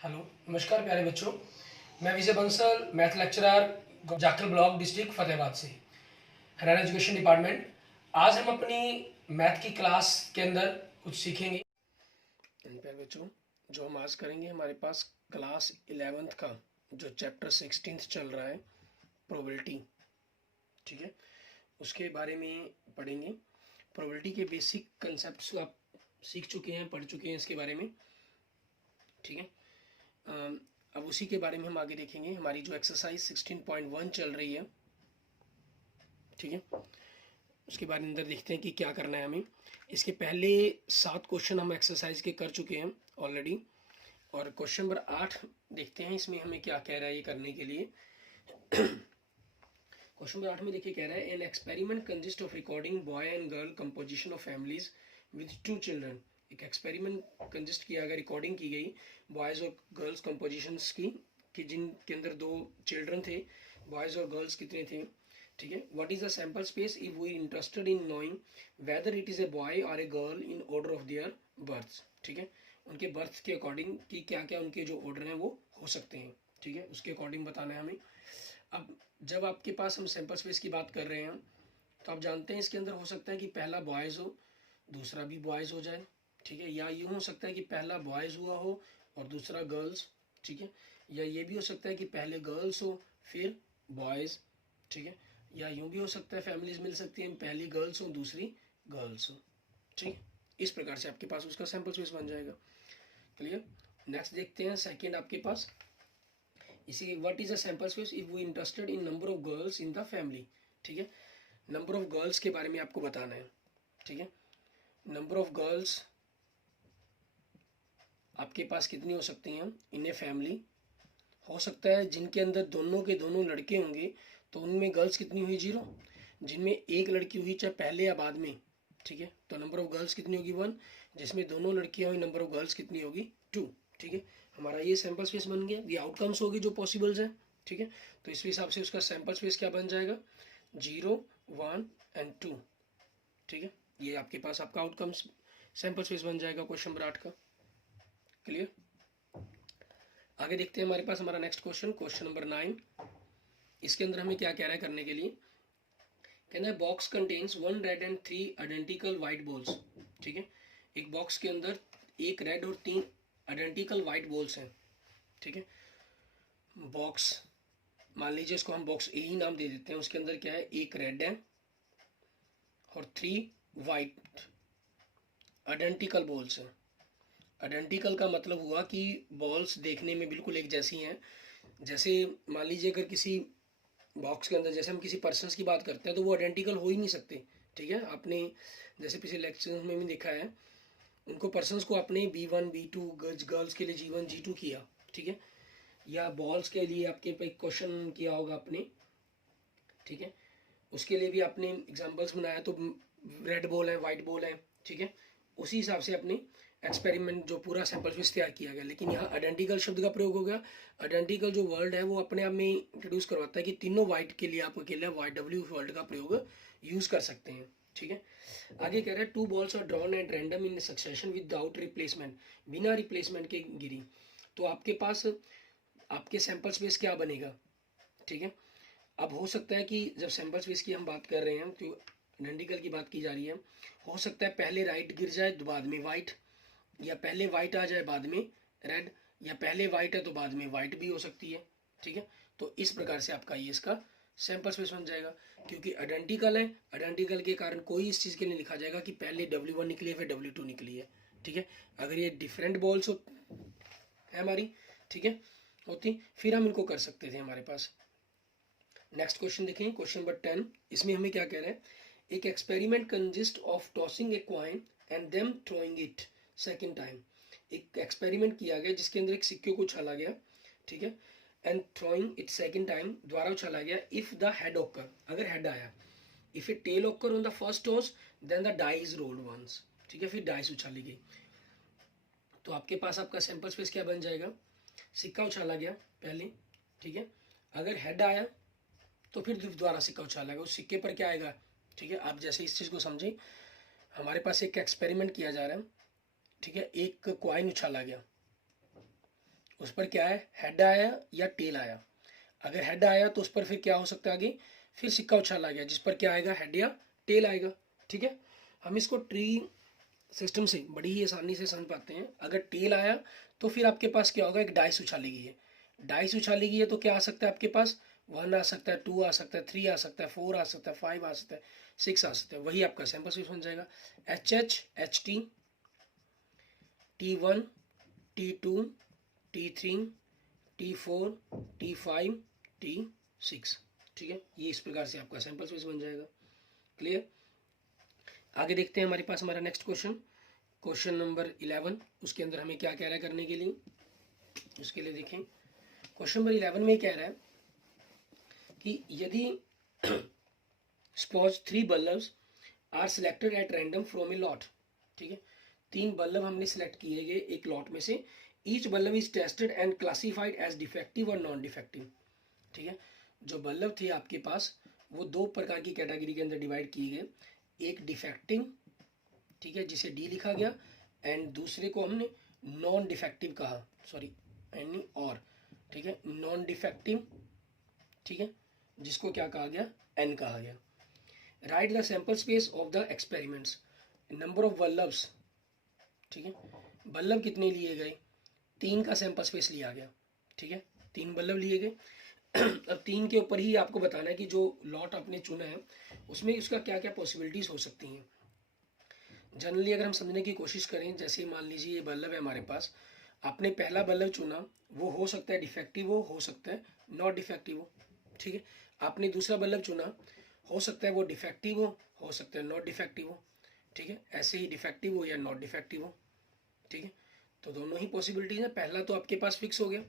Hello, नमस्कार प्यारे बच्चों। मैं Vijay Bansal, math lecturer, Jakhal block, district Fatehabad से, हरियाणा एजुकेशन डिपार्टमेंट। आज हम अपनी मैथ की क्लास के अंदर कुछ सीखेंगे। प्यारे बच्चों, जो हम आज करेंगे, हमारे पास क्लास 11th का जो चैप्टर 16 चल रहा है, प्रोबेबिलिटी, ठीक है, उसके बारे में पढ़ेंगे। प्रोबेबिलिटी के बेसिक कंसेप्ट आप सीख चुके हैं, पढ़ चुके हैं इसके बारे में, ठीक है। अब उसी के बारे में हम आगे देखेंगे। हमारी जो एक्सरसाइज 16.1 चल रही है, ठीक है, उसके बारे में अंदर देखते हैं कि क्या करना है हमें। इसके पहले 7 क्वेश्चन हम एक्सरसाइज के कर चुके हैं ऑलरेडी, और क्वेश्चन नंबर 8 देखते हैं इसमें हमें क्या कह रहा है ये करने के लिए। क्वेश्चन नंबर 8 में देखिए, कह रहा है an experiment consist of recording boy and girl composition of families with 2 children. एक एक्सपेरिमेंट कंसिस्ट किया गया, रिकॉर्डिंग की गई बॉयज़ और गर्ल्स कंपोजिशंस की, कि जिनके अंदर 2 चिल्ड्रन थे, बॉयज़ और गर्ल्स कितने थे, ठीक है। What is the sample space if we interested in knowing whether it is a boy और a girl in order of their birth, ठीक है। उनके बर्थ के अकॉर्डिंग कि क्या क्या उनके जो ऑर्डर हैं वो हो सकते हैं, ठीक है, उसके अकॉर्डिंग बताना है हमें। अब जब आपके पास हम सैंपल स्पेस की बात कर रहे हैं, तो आप जानते हैं इसके अंदर हो सकता है कि पहला बॉयज़ हो, दूसरा भी बॉयज़ हो जाए, ठीक है, या यूँ हो सकता है कि पहला बॉयज़ हुआ हो और दूसरा गर्ल्स, ठीक है, या ये भी हो सकता है कि पहले गर्ल्स हो फिर बॉयज़, ठीक है, या यूँ भी हो सकता है फैमिलीज मिल सकती हैं, पहली गर्ल्स हो दूसरी गर्ल्स हो, ठीक है। इस प्रकार से आपके पास उसका सैंपल स्पेस बन जाएगा। क्लियर। नेक्स्ट देखते हैं सेकेंड आपके पास, इसी what is a sample space if we interested in number of girls in the family, ठीक है। नंबर ऑफ गर्ल्स के बारे में आपको बताना है, ठीक है। नंबर ऑफ गर्ल्स आपके पास कितनी हो सकती हैं इन ए फैमिली। हो सकता है जिनके अंदर दोनों के दोनों लड़के होंगे तो उनमें गर्ल्स कितनी हुई 0, जिनमें एक लड़की हुई चाहे पहले या बाद में, ठीक है, तो नंबर ऑफ गर्ल्स कितनी होगी 1, जिसमें दोनों लड़कियां हुई नंबर ऑफ गर्ल्स कितनी होगी 2, ठीक है। हमारा ये सैंपल स्पेस बन गया, ये आउटकम्स होगी जो पॉसिबल्स हैं, ठीक है। तो इस हिसाब से उसका सैंपल स्पेस क्या बन जाएगा, 0, 1 एंड 2, ठीक है। ये आपके पास आपका आउटकम्स सैंपल स्पेस बन जाएगा क्वेश्चन नंबर 8 का। क्लियर। आगे देखते हैं हमारे पास हमारा नेक्स्ट क्वेश्चन, क्वेश्चन नंबर 9। इसके अंदर हमें क्या कह रहा है करने के लिए, कहना है box contains 1 red and 3 identical white balls, ठीक है। एक बॉक्स के अंदर 1 रेड और 3 आइडेंटिकल वाइट बॉल्स हैं, ठीक है। बॉक्स मान लीजिए इसको हम बॉक्स ए ही नाम दे देते हैं, उसके अंदर क्या है, 1 रेड है और 3 वाइट आइडेंटिकल बॉल्स हैं। आइडेंटिकल का मतलब हुआ कि बॉल्स देखने में बिल्कुल एक जैसी हैं। जैसे मान लीजिए अगर किसी बॉक्स के अंदर जैसे हम किसी पर्सन्स की बात करते हैं तो वो आइडेंटिकल हो ही नहीं सकते, ठीक है। आपने जैसे पिछले लेक्चर में भी देखा है, उनको पर्सन्स को आपने B1 B2 गर्ल्स के लिए G1 G2 किया, ठीक है, या बॉल्स के लिए आपके पे क्वेश्चन किया होगा आपने, ठीक है, उसके लिए भी आपने एग्जाम्पल्स बनाया, तो रेड बॉल है वाइट बॉल है, ठीक है, उसी हिसाब से अपने एक्सपेरिमेंट जो पूरा सैंपल स्पेस तैयार किया गया। लेकिन यहाँ आइडेंटिकल शब्द का प्रयोग हो गया। आइडेंटिकल जो वर्ड है वो अपने आप में इंट्रोड्यूस करवाता है कि तीनों वाइट के लिए आप अकेले YW वर्ड का प्रयोग यूज कर सकते हैं, ठीक है। आगे कह रहा है 2 balls are drawn at random in succession without replacement, बिना रिप्लेसमेंट के गिरी। तो आपके पास आपके सैंपल स्पेस क्या बनेगा, ठीक है। अब हो सकता है कि जब सैंपल स्पेस की हम बात कर रहे हैं तो आइडेंटिकल की बात की जा रही है, हो सकता है पहले राइट गिर जाए तो बाद में वाइट, या पहले वाइट आ जाए बाद में रेड, या पहले वाइट है तो बाद में वाइट भी हो सकती है, ठीक है। तो इस प्रकार से आपका ये इसका सैंपल स्पेस बन जाएगा, क्योंकि आइडेंटिकल है, आइडेंटिकल के कारण कोई इस चीज़ के लिए लिखा जाएगा कि पहले W1 निकली है फिर W2 निकली है, ठीक है। अगर ये डिफरेंट बॉल्स हो है हमारी, ठीक है, होती, फिर हम इनको कर सकते थे हमारे पास। नेक्स्ट क्वेश्चन देखें, क्वेश्चन नंबर 10। इसमें हमें क्या कह रहा है, एक experiment consist of tossing a coin and them throwing it second time. एक एक्सपेरिमेंट किया गया जिसके अंदर एक सिक्के को उछाला गया, ठीक है, and throwing it second time, द्वारा उछाला गया, इफ द हेड ऑकर, अगर हेड आया, if a tail occur on the first toss then the dies rolled once, ठीक है, फिर डाइस उछाली गई। तो आपके पास आपका सैंपल स्पेस क्या बन जाएगा, सिक्का उछाला गया पहले, ठीक है, अगर हेड आया तो फिर दोबारा सिक्का उछाला गया, उस सिक्के पर क्या आएगा, ठीक है। आप जैसे इस चीज़ को समझें, हमारे पास एक एक्सपेरिमेंट किया जा रहा है, ठीक है, एक कॉइन उछाला गया, उस पर क्या है, हेड आया या टेल आया। अगर हेड आया तो उस पर फिर क्या हो सकता है आगे, फिर सिक्का उछाला गया जिस पर क्या आएगा, हेड या टेल आएगा। ठीक है, हम इसको ट्री सिस्टम से बड़ी ही आसानी से समझ पाते हैं। अगर टेल आया तो फिर आपके पास क्या होगा, एक डाइस उछाली गई है। डाइस उछाली गई है तो क्या आ सकता है आपके पास, 1 आ सकता है, 2 आ सकता है, 3 आ सकता है, 4 आ सकता है, 5 आ सकता है, 6 आ सकता है। वही आपका सैंपल स्पेस बन जाएगा। HH, HT, T1, T2, T3, T4, T5, T6। ठीक है, ये इस प्रकार से आपका सैंपल स्पेस बन जाएगा। क्लियर। आगे देखते हैं हमारे पास हमारा नेक्स्ट क्वेश्चन, क्वेश्चन नंबर 11। उसके अंदर हमें क्या कह रहा है करने के लिए, उसके लिए देखें। क्वेश्चन नंबर 11 में कह रहा है कि यदि suppose 3 bulbs are selected at random from a lot. ठीक है, 3 बल्ब हमने सिलेक्ट किए गए एक लॉट में से। Each bulb is tested and classified as defective और नॉन डिफेक्टिव। ठीक है, जो बल्ब थे आपके पास वो 2 प्रकार की कैटेगरी के अंदर डिवाइड किए गए, एक डिफेक्टिव, ठीक है, जिसे डी लिखा गया, एंड दूसरे को हमने नॉन डिफेक्टिव कहा, सॉरी एनी और, ठीक है, नॉन डिफेक्टिव, ठीक है, जिसको क्या कहा गया, एन कहा गया। Right the sample space of the experiments, number of bulbs. ठीक है, बल्ब कितने लिए गए, 3 का सैंपल स्पेस लिया गया। ठीक है, 3 बल्ब लिए गए। अब 3 के ऊपर ही आपको बताना है कि जो लॉट आपने चुना है उसमें उसका क्या क्या पॉसिबिलिटीज हो सकती हैं। जनरली अगर हम समझने की कोशिश करें, जैसे मान लीजिए ये बल्ब है हमारे पास, आपने पहला बल्ब चुना, वो हो सकता है डिफेक्टिव हो सकता है नॉट डिफेक्टिव हो। ठीक है, आपने दूसरा बल्ब चुना, हो सकता है वो डिफेक्टिव हो सकता है नॉट डिफेक्टिव हो। ठीक है, ऐसे ही डिफेक्टिव हो या नॉट डिफेक्टिव हो। ठीक है, तो दोनों ही पॉसिबिलिटीज है। पहला तो आपके पास फिक्स हो गया,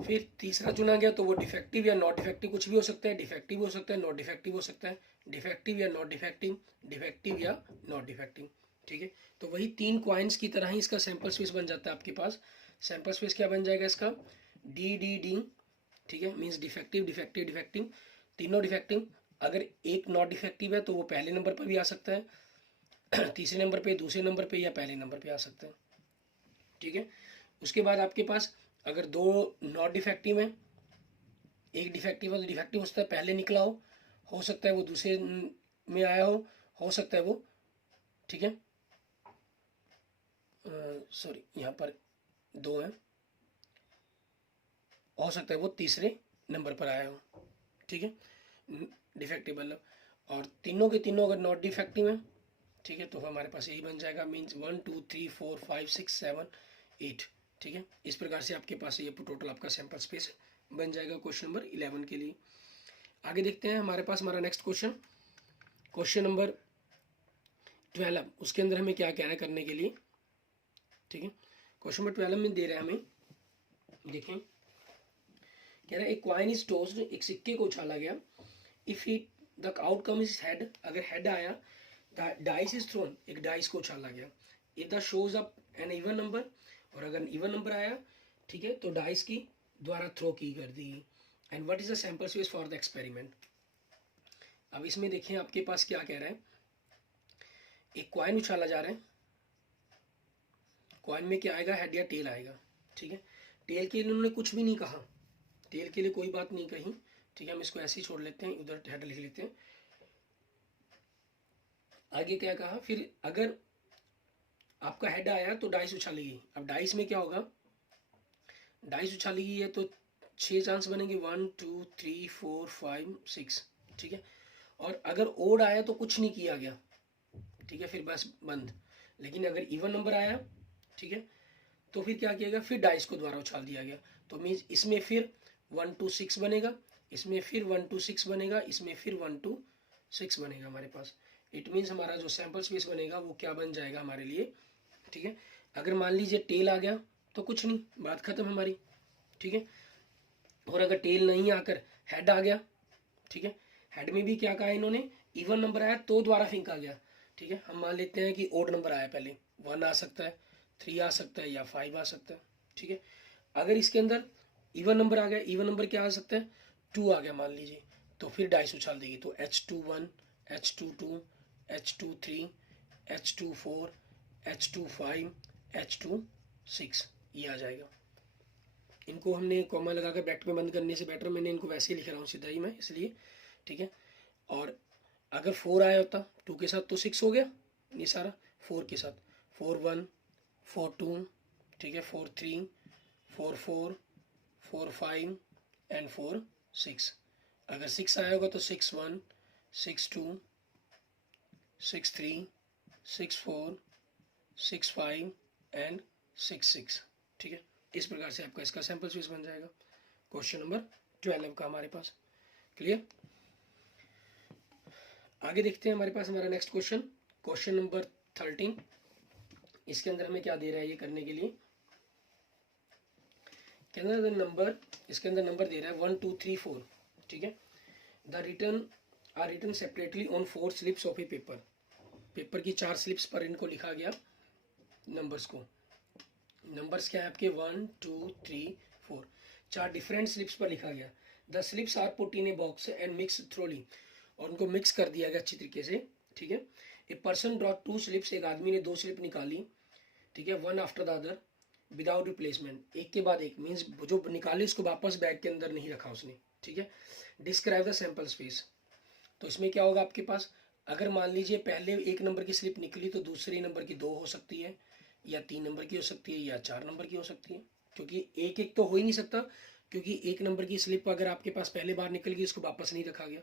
फिर तीसरा चुना गया तो वो डिफेक्टिव या नॉट डिफेक्टिव कुछ भी हो सकता है, डिफेक्टिव हो सकता है, नॉट डिफेक्टिव हो सकता है, डिफेक्टिव या नॉट डिफेक्टिव, डिफेक्टिव या नॉट डिफेक्टिव। ठीक है, तो वही 3 क्वाइंस की तरह ही इसका सैंपल स्पेस बन जाता है आपके पास। सैंपल स्पेस क्या बन जाएगा इसका, डी डी डी। ठीक है, मीन्स डिफेक्टिव डिफेक्टिव डिफेक्टिव, तीनों डिफेक्टिव। अगर एक नॉट डिफेक्टिव है तो वो पहले नंबर पर भी आ सकता है, तीसरे नंबर पे, दूसरे नंबर पे या पहले नंबर पे आ सकता है। ठीक है, उसके बाद आपके पास अगर 2 नॉट डिफेक्टिव है, एक डिफेक्टिव है तो डिफेक्टिव हो सकता है पहले निकला हो सकता है वो दूसरे में आया हो सकता है वो, ठीक है, सॉरी यहाँ पर 2 है, हो सकता है वो तीसरे नंबर पर आया हो। ठीक है, डिफेक्टिव मतलब, और तीनों के तीनों अगर नॉट डिफेक्टिव है, ठीक है, तो हमारे पास यही बन जाएगा, मीन्स 1 2 3 4 5 6 7 8। ठीक है, इस प्रकार से आपके पास ये टोटल आपका सैंपल स्पेस बन जाएगा क्वेश्चन नंबर 11 के लिए। आगे देखते हैं हमारे पास हमारा नेक्स्ट क्वेश्चन, क्वेश्चन नंबर 12। उसके अंदर हमें क्या कहना है करने के लिए। ठीक है, क्वेश्चन नंबर 12 में दे रहा है हमें, देखें, कह रहा है एक कॉइन इज टॉस्ड, एक सिक्के को उछाला गया, if he the outcome is head, अगर हेड आया, द डाइस इज थ्रोन, एक डाइस को उछाला गया, if the shows up an even number, और अगर इवन नंबर आया, ठीक है, तो डाइस की द्वारा थ्रो की कर दी। And what is the sample space for the experiment. अब इसमें देखें आपके पास क्या कह रहा है, एक कॉइन उछाला जा रहा है, कॉइन में क्या आएगा, हेड या टेल आएगा। ठीक है, टेल के लिए उन्होंने कुछ भी नहीं कहा, टेल के लिए कोई बात नहीं कही। ठीक है, हम इसको ऐसे ही छोड़ लेते हैं, उधर हेड लिख लेते हैं। आगे क्या कहा, फिर अगर आपका हेड आया तो डाइस उछाली गई। अब डाइस में क्या होगा, डाइस उछाली गई है तो 6 चांस बनेंगे, 1 2 3 4 5 6। ठीक है, और अगर ओड आया तो कुछ नहीं किया गया, ठीक है, फिर बस बंद। लेकिन अगर इवन नंबर आया, ठीक है, तो फिर क्या किया गया, फिर डाइस को द्वारा उछाल दिया गया। तो मीन्स इसमें फिर 1 2 6 बनेगा, इसमें फिर 1 2 6 बनेगा, इसमें फिर 1 2 6 बनेगा हमारे पास। इट मीन्स हमारा जो सैंपल स्पेस बनेगा वो क्या बन जाएगा हमारे लिए। ठीक है, अगर मान लीजिए टेल आ गया तो कुछ नहीं, बात खत्म हमारी। ठीक है, और अगर टेल नहीं आकर हेड आ गया, ठीक है, हेड में भी क्या कहा इन्होंने, इवन नंबर आया तो द्वारा फेंका गया। ठीक है, हम मान लेते हैं कि ओड नंबर आया, पहले 1 आ सकता है, 3 आ सकता है या 5 आ सकता है। ठीक है, अगर इसके अंदर इवन नंबर आ गया, इवन नंबर क्या आ सकता है, 2 आ गया मान लीजिए, तो फिर डाइस उछाल देगी, तो H21, H22, H23, H24, H25, H26 ये आ जाएगा। इनको हमने कॉमा लगाकर ब्रैकेट में बंद करने से बेटर मैंने इनको वैसे ही लिख रहा हूँ सीधा ही मैं, इसलिए ठीक है। और अगर 4 आया होता 2 के साथ तो 6 हो गया ये सारा, 4 के साथ 4 1 4 2, ठीक है, 4 3 4 4 4 5 एंड 4 6। अगर 6 आया होगा तो 6 1 6 2 6 3 6 4 6 5 एंड 6 6, ठीक है। इस प्रकार से आपका इसका सैंपल स्पेस बन जाएगा। क्वेश्चन नंबर 12 का हमारे पास क्लियर। आगे देखते हैं हमारे पास हमारा नेक्स्ट क्वेश्चन, क्वेश्चन नंबर 13। इसके अंदर हमें क्या दे रहा है ये करने के लिए, के अंदर नंबर, इसके अंदर नंबर दे रहा है 1 2 3 4, ठीक है। The return are written separately on 4 slips of a paper. Paper की 4 स्लिप्स पर इनको लिखा गया नंबर्स को। नंबर्स क्या है आपके 1 2 3 4, 4 डिफरेंट स्लिप्स पर लिखा गया। The slips are put in a box and mix thoroughly, और उनको मिक्स कर दिया गया अच्छी तरीके से, ठीक है। ए पर्सन ड्रॉट 2 स्लिप्स, एक आदमी ने 2 स्लिप निकाली, ठीक है, one after the other without replacement, एक के बाद एक, मीन्स जो निकाली उसको वापस बैग के अंदर नहीं रखा उसने, ठीक है। डिस्क्राइब द सैंपल स्पेस, तो इसमें क्या होगा आपके पास, अगर मान लीजिए पहले 1 नंबर की स्लिप निकली तो दूसरी नंबर की 2 हो सकती है, या 3 नंबर की हो सकती है, या 4 नंबर की हो सकती है, क्योंकि एक एक तो हो ही नहीं सकता, क्योंकि 1 नंबर की स्लिप अगर आपके पास पहले बार निकल गई उसको वापस नहीं रखा गया।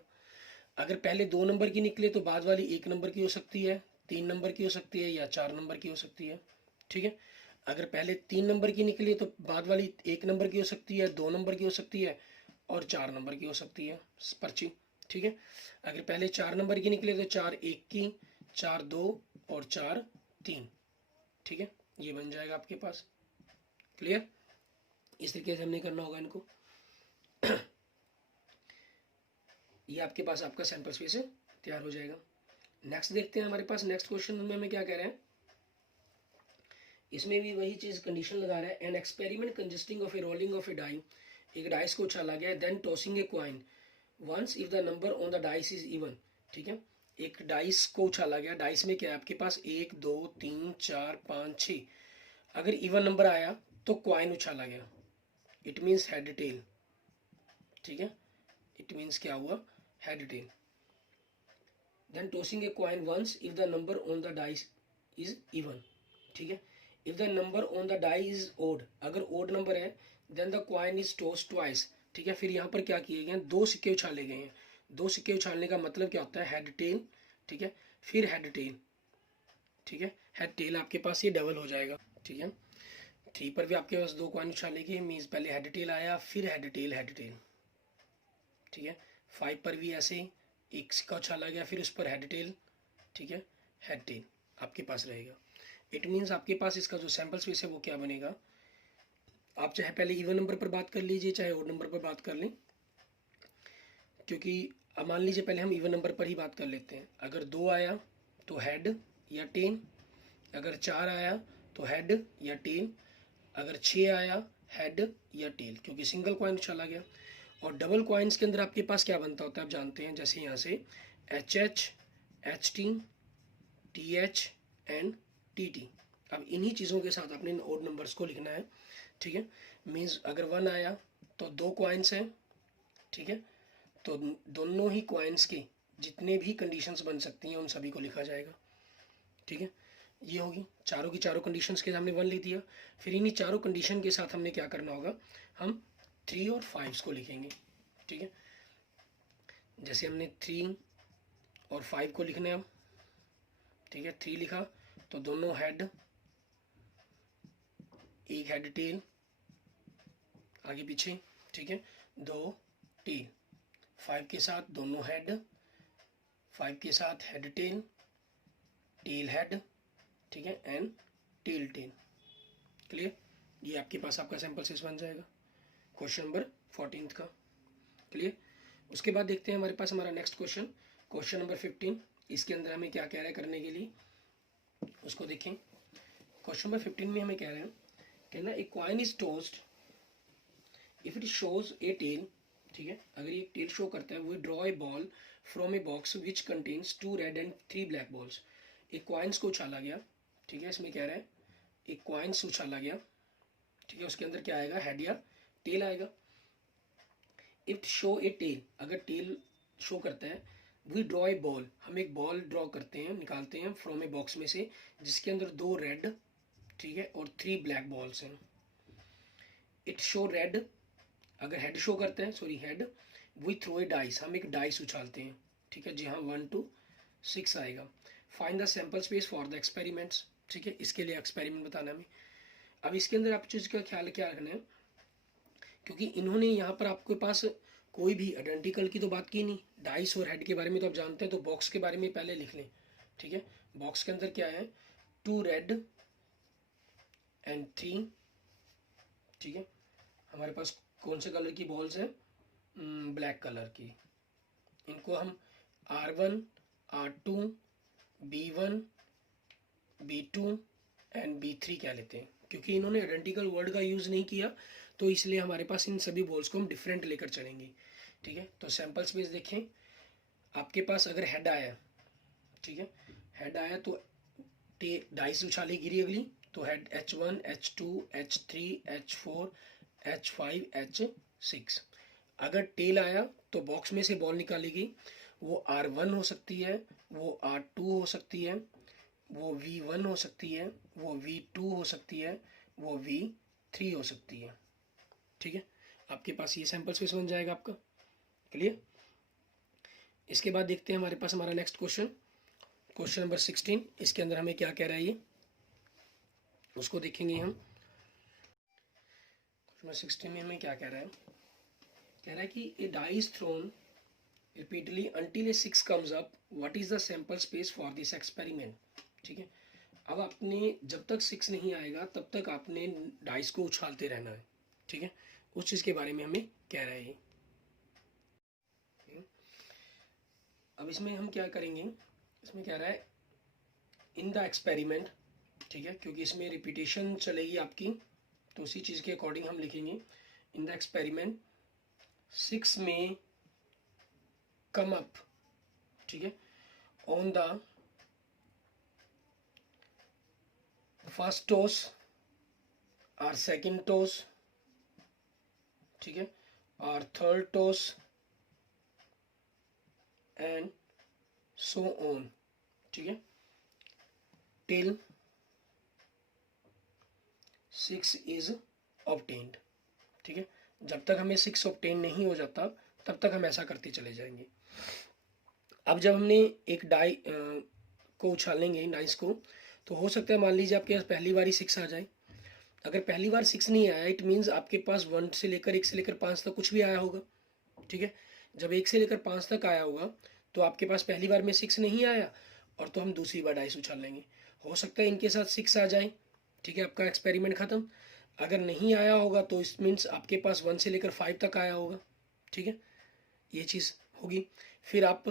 अगर पहले 2 नंबर की निकले तो बाद वाली 1 नंबर की हो सकती है, 3 नंबर की हो सकती है, या 4 नंबर की हो सकती है, ठीक है। अगर पहले 3 नंबर की निकली तो बाद वाली 1 नंबर की हो सकती है, 2 नंबर की हो सकती है, और 4 नंबर की हो सकती है पर्ची, ठीक है। अगर पहले 4 नंबर की निकले तो 4 1 की, 4 2 और 4 3, ठीक है। ये बन जाएगा आपके पास क्लियर। इस तरीके से हमने करना होगा इनको। ये आपके पास आपका सैंपल स्पेस तैयार हो जाएगा। नेक्स्ट देखते हैं हमारे पास नेक्स्ट क्वेश्चन में हमें क्या कह रहे हैं, इसमें भी वही चीज कंडीशन लगा रहा है। An experiment consisting of a rolling of a die, एक डाइस को उछाला गया, then tossing a coin once if the number on the dice is even, ठीक है। एक डाइस को उछाला गया, डाइस में क्या है आपके पास 1 2 3 4 5 6, अगर इवन नंबर आया तो क्वाइन उछाला गया, इट मीन्स हेड टेल, ठीक है। इट मीन्स क्या हुआ, head tail. Then tossing a coin once if the number on the dice is even, ठीक है। If the number on the die is odd, अगर ओड नंबर है then the coin is tossed twice, ठीक है। फिर यहाँ पर क्या किए गए हैं, 2 सिक्के उछाले गए हैं। 2 सिक्के उछालने का मतलब क्या होता है, हेड टेल, ठीक है, फिर हेड टेल, ठीक है। हेड टेल आपके पास ये डबल हो जाएगा, ठीक है। 3 पर भी आपके पास 2 क्वाइन उछाले गए, मीन्स पहले हेड टेल आया फिर हेड टेल, ठीक है। 5 पर भी ऐसे एक सिक्का उछाला गया फिर उस पर हेड टेल, ठीक है, हेड टेल आपके पास रहेगा। इट मीन्स आपके पास इसका जो सैंपल स्पेस है वो क्या बनेगा, आप चाहे पहले इवन नंबर पर बात कर लीजिए चाहे ओड नंबर पर बात कर लें, क्योंकि अब मान लीजिए पहले हम इवन नंबर पर ही बात कर लेते हैं। अगर 2 आया तो हेड या टेल, अगर 4 आया तो हेड या टेल, अगर 6 आया हेड या टेल, क्योंकि सिंगल कॉइन चला गया। और डबल कॉइन्स के अंदर आपके पास क्या बनता होता है आप जानते हैं, जैसे यहाँ से H H, H T, T H and T T. अब इन्हीं चीज़ों के साथ आपने ओड नंबर्स को लिखना है, ठीक है। मीन्स अगर 1 आया तो 2 कॉइन्स हैं, ठीक है, तो दोनों ही कॉइन्स के जितने भी कंडीशंस बन सकती हैं उन सभी को लिखा जाएगा, ठीक है। ये होगी चारों की चारों कंडीशंस के सामने 1 लिख दिया। फिर इन्हीं चारों कंडीशन के साथ हमने क्या करना होगा, हम 3 और 5 को लिखेंगे, ठीक है। जैसे हमने 3 और 5 को लिखना है, ठीक है। 3 लिखा तो दोनों हेड, एक हेड टेल आगे पीछे, ठीक है, 2 टेल। 5 के साथ दोनों हेड, 5 के साथ हेड टेल, टेल हेड, ठीक है, एंड टेल टेल, क्लियर। ये आपके पास आपका सैंपल स्पेस बन जाएगा क्वेश्चन नंबर 14 का, क्लियर। उसके बाद देखते हैं हमारे पास हमारा नेक्स्ट क्वेश्चन, क्वेश्चन नंबर 15। इसके अंदर हमें क्या कह रहा है करने के लिए, उसको देखें। क्वेश्चन नंबर 15 में हमें कह रहे हैं, कहना a coin is tossed if it shows a tail, ठीक है। अगर ये टेल शो करता है, we draw a ball from a box which contains 2 red and 3 black balls. एक कॉइन्स को उछाला गया, ठीक है। इसमें कह रहा है एक कॉइन्स उछाला गया, ठीक है, उसके अंदर क्या आएगा, हेड या टेल आएगा। इफ शो ए टेल, अगर टेल शो करता है, वी ड्रॉ ए बॉल, हम एक बॉल ड्रॉ करते हैं, निकालते हैं फ्रॉम ए बॉक्स में से, जिसके अंदर 2 रेड, ठीक है, और 3 ब्लैक बॉल्स हैं। इट शो रेड, अगर हेड शो करता है, sorry head, we throw a dice, हम एक डाइस उछालते हैं, ठीक है जी हाँ, 1 to 6 आएगा। Find the sample space for the experiments, ठीक है, इसके लिए एक्सपेरिमेंट बताना हमें। अब इसके अंदर आप चीज़ का ख्याल क्या रखना है, क्योंकि इन्होंने यहाँ पर आपके पास कोई भी आइडेंटिकल की तो बात की नहीं, डाइस और हेड के बारे में तो आप जानते हैं, तो बॉक्स के बारे में पहले लिख लें, ठीक है। बॉक्स के अंदर क्या है, 2 रेड एंड 3, ठीक है। हमारे पास कौन से कलर की बॉल्स हैं, ब्लैक कलर की। इनको हम R1, R2, B1, B2 and B3 कह लेते हैं, क्योंकि इन्होंने आइडेंटिकल वर्ड का यूज़ नहीं किया, तो इसलिए हमारे पास इन सभी बॉल्स को हम डिफरेंट लेकर चलेंगे, ठीक है। तो सैंपल स्पेस देखें, आपके पास अगर हेड आया, ठीक है, हेड आया तो डाइस उछाली गिरी अगली, तो head H1, H2, H3, H4, H5, H6। अगर टेल आया तो बॉक्स में से बॉल निकाली गई, वो R1 हो सकती है, वो R2 हो सकती है, वो V1 हो सकती है, वो V2 हो सकती है, वो V3 हो सकती है, ठीक है। आपके पास ये सैंपल स्पेस बन जाएगा आपका, क्लियर। इसके बाद देखते हैं हमारे पास हमारा नेक्स्ट क्वेश्चन, क्वेश्चन नंबर 16। इसके अंदर हमें क्या कह रहा है ये, उसको देखेंगे हम। क्वेश्चन नंबर 16 में हमें क्या कह रहा है, कह रहा है कि a die is thrown repeatedly until a 6 comes up, what is the sample space for this experiment, ठीक है। अब आपने जब तक 6 नहीं आएगा तब तक आपने डाइस को उछालते रहना है, ठीक है। उस चीज़ के बारे में हमें कह रहा है। अब इसमें हम क्या करेंगे, इसमें कह रहा है इन द एक्सपेरिमेंट, ठीक है, क्योंकि इसमें रिपीटेशन चलेगी आपकी, तो उसी चीज़ के अकॉर्डिंग हम लिखेंगे इन द एक्सपेरिमेंट 6 में कम अप, ठीक है, ऑन द फर्स्ट टॉस और सेकंड टॉस, ठीक है, और third toss and so on, ठीक है, टिल 6 इज ऑब्टेन्ड, ठीक है। जब तक हमें 6 ऑब्टेन नहीं हो जाता तब तक हम ऐसा करते चले जाएंगे। अब जब हमने एक डाई को उछालेंगे, डाइस को, तो हो सकता है मान लीजिए आपके पास पहली बार ही 6 आ जाए। अगर पहली बार 6 नहीं आया, इट मीन्स आपके पास 1 से लेकर 5 तक कुछ भी आया होगा, ठीक है। जब 1 से लेकर 5 तक आया होगा तो आपके पास पहली बार में 6 नहीं आया, और तो हम दूसरी बार डाइस उछाल लेंगे। हो सकता है इनके साथ 6 आ जाए, ठीक है, आपका एक्सपेरिमेंट ख़त्म। अगर नहीं आया होगा तो इस मीन्स आपके पास 1 से लेकर 5 तक आया होगा, ठीक है, ये चीज़ होगी। फिर आप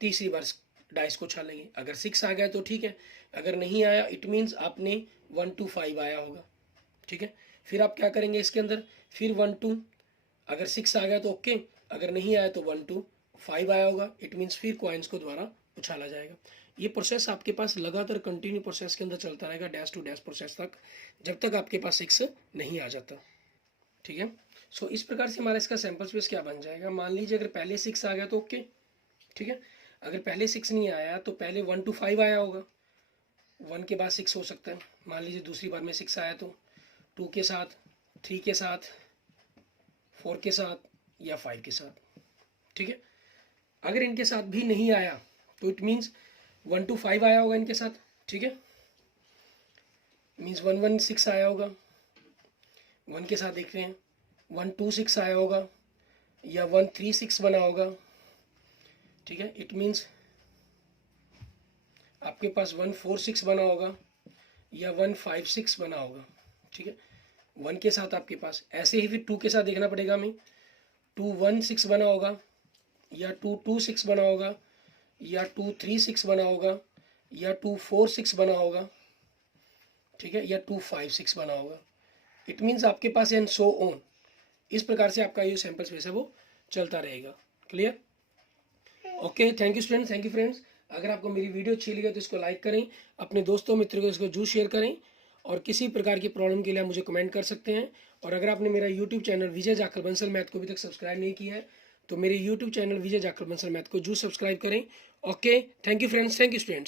तीसरी बार डाइस को उछालेंगे, अगर 6 आ गया तो ठीक है, अगर नहीं आया इट मीन्स आपने 1 to 5 आया होगा, ठीक है। फिर आप क्या करेंगे इसके अंदर, फिर 1 to, अगर 6 आ गया तो ओके, अगर नहीं आया तो 1 to 5 आया होगा, इट मीन्स फिर कॉइन्स को द्वारा उछाला जाएगा। ये प्रोसेस आपके पास लगातार कंटिन्यू प्रोसेस के अंदर चलता रहेगा, डैश टू डैश प्रोसेस तक, जब तक आपके पास 6 नहीं आ जाता, ठीक है। सो इस प्रकार से हमारा इसका सैंपल स्पेस क्या बन जाएगा, मान लीजिए अगर पहले 6 आ गया तो ओके, ठीक है। अगर पहले 6 नहीं आया तो पहले 1 to 5 आया होगा, 1 के बाद 6 हो सकता है। मान लीजिए दूसरी बार में 6 आया तो 2 के साथ, 3 के साथ, 4 के साथ या 5 के साथ, ठीक है। अगर इनके साथ भी नहीं आया तो इट मीन्स 1 to 5 आया होगा इनके साथ, ठीक है, मीन्स 1 1 6 आया होगा। 1 के साथ देख रहे हैं 1 2 6 आया होगा या 1 3 6 बना होगा, ठीक है, इट मीन्स आपके पास 1 4 6 बना होगा या 1 5 6 बना होगा, ठीक है। 1 के साथ आपके पास, ऐसे ही फिर 2 के साथ देखना पड़ेगा हमें, 2 1 6 बना होगा या 2 2 6 बना होगा या 2 3 6 बना होगा या 2 4 6 बना होगा, ठीक है, या 2 5 6 बना होगा, इट मीन्स आपके पास एंड सो ऑन। इस प्रकार से आपका ये सैंपल स्पेस है वो चलता रहेगा, clear. Okay, thank you student, thank you friends. अगर आपको मेरी वीडियो अच्छी लगी तो इसको लाइक करें, अपने दोस्तों मित्रों को इसको जरूर शेयर करें, और किसी प्रकार की प्रॉब्लम के लिए आप मुझे कमेंट कर सकते हैं। और अगर आपने मेरा यूट्यूब चैनल विजय जाखल बंसल मैथ को अभी तक सब्सक्राइब नहीं किया है तो मेरे यूट्यूब चैनल विजय जाखल बंसल मैथ को जरूर सब्सक्राइब करें। Okay, thank you friends, thank you students.